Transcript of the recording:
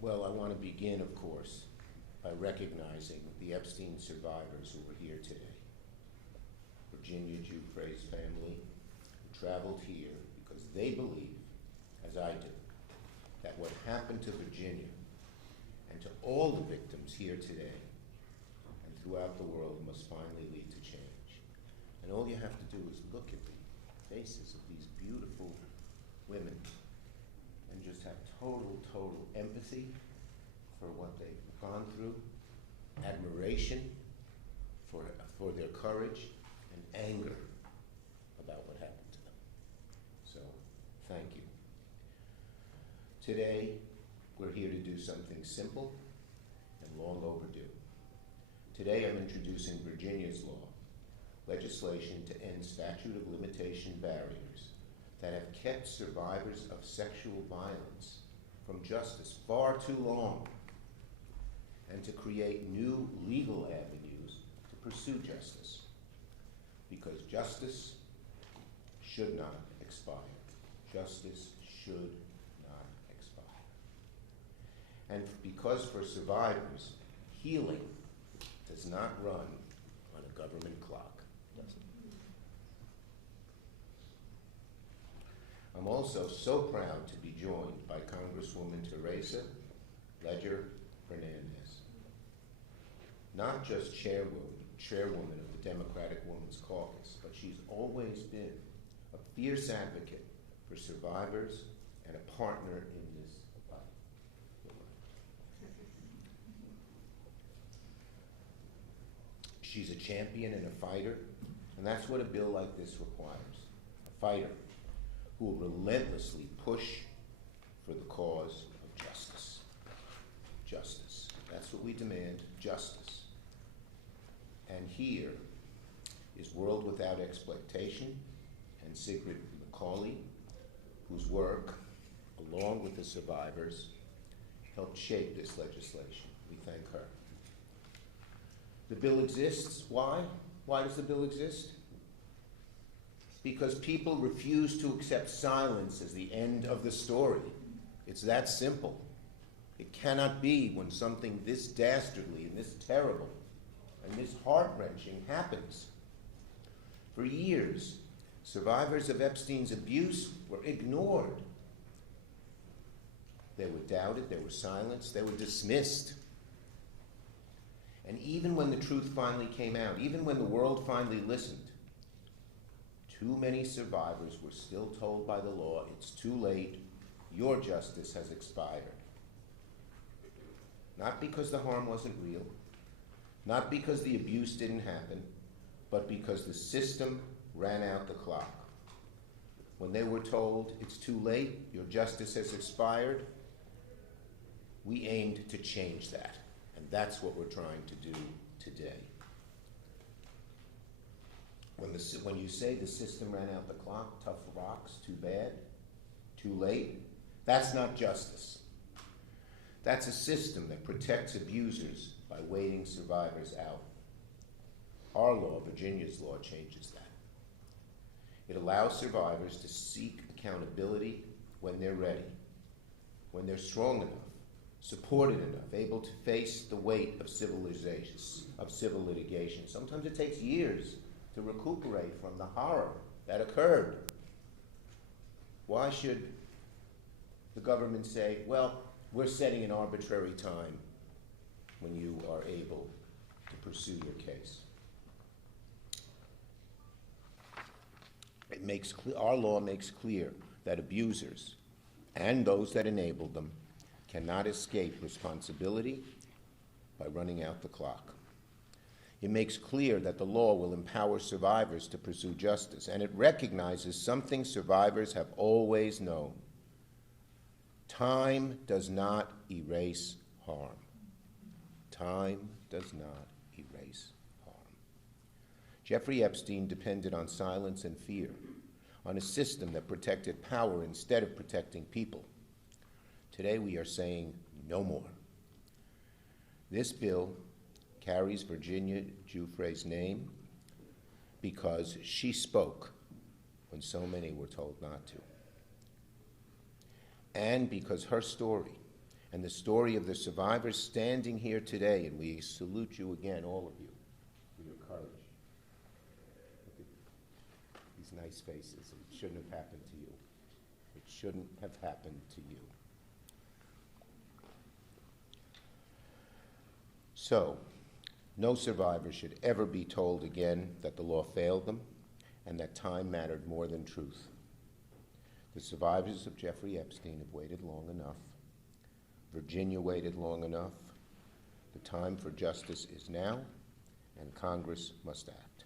Well, I want to begin, of course, by recognizing the Epstein survivors who were here today. Virginia Giuffre's family, who traveled here because they believe, as I do, that what happened to Virginia and to all the victims here today and throughout the world must finally lead to change. And all you have to do is look at the faces of these beautiful women and just have total empathy for what they've gone through, admiration for their courage, and anger about what happened to them. So, thank you. Today, we're here to do something simple and long overdue. Today, I'm introducing Virginia's law, legislation to end statute of limitation barriers that have kept survivors of sexual violence from justice far too long, and to create new legal avenues to pursue justice. Because justice should not expire. Justice should not expire. And because for survivors, healing does not run on a government clock, does it? I'm also so proud to be joined by Congresswoman Teresa Leger Hernandez, not just chairwoman of the Democratic Women's Caucus, but she's always been a fierce advocate for survivors and a partner in this fight. She's a champion and a fighter, and that's what a bill like this requires. A fighter who will relentlessly push for the cause of justice. Justice. That's what we demand, justice. And here is World Without Exploitation and Sigrid Macaulay, whose work, along with the survivors, helped shape this legislation. We thank her. The bill exists. Why? Why does the bill exist? Because people refuse to accept silence as the end of the story. It's that simple. It cannot be when something this dastardly and this terrible and this heart-wrenching happens. For years, survivors of Epstein's abuse were ignored. They were doubted, they were silenced, they were dismissed. And even when the truth finally came out, even when the world finally listened, too many survivors were still told by the law, it's too late, your justice has expired. Not because the harm wasn't real, not because the abuse didn't happen, but because the system ran out the clock. When they were told, it's too late, your justice has expired, we aimed to change that. And that's what we're trying to do today. When you say the system ran out the clock, tough rocks, too bad, too late, that's not justice. That's a system that protects abusers by waiting survivors out. Our law, Virginia's law, changes that. It allows survivors to seek accountability when they're ready, when they're strong enough, supported enough, able to face the weight of civil litigation. Sometimes it takes years to recuperate from the horror that occurred. Why should the government say, well, we're setting an arbitrary time when you are able to pursue your case? Our law makes clear that abusers and those that enabled them cannot escape responsibility by running out the clock. It makes clear that the law will empower survivors to pursue justice, and it recognizes something survivors have always known. Time does not erase harm. Time does not erase harm. Jeffrey Epstein depended on silence and fear, on a system that protected power instead of protecting people. Today we are saying no more. This bill carries Virginia Giuffre's name because she spoke when so many were told not to. And because her story and the story of the survivors standing here today, and we salute you again, all of you, for your courage. Look at these nice faces. It shouldn't have happened to you. It shouldn't have happened to you. So, no survivor should ever be told again that the law failed them and that time mattered more than truth. The survivors of Jeffrey Epstein have waited long enough. Virginia waited long enough. The time for justice is now, and Congress must act.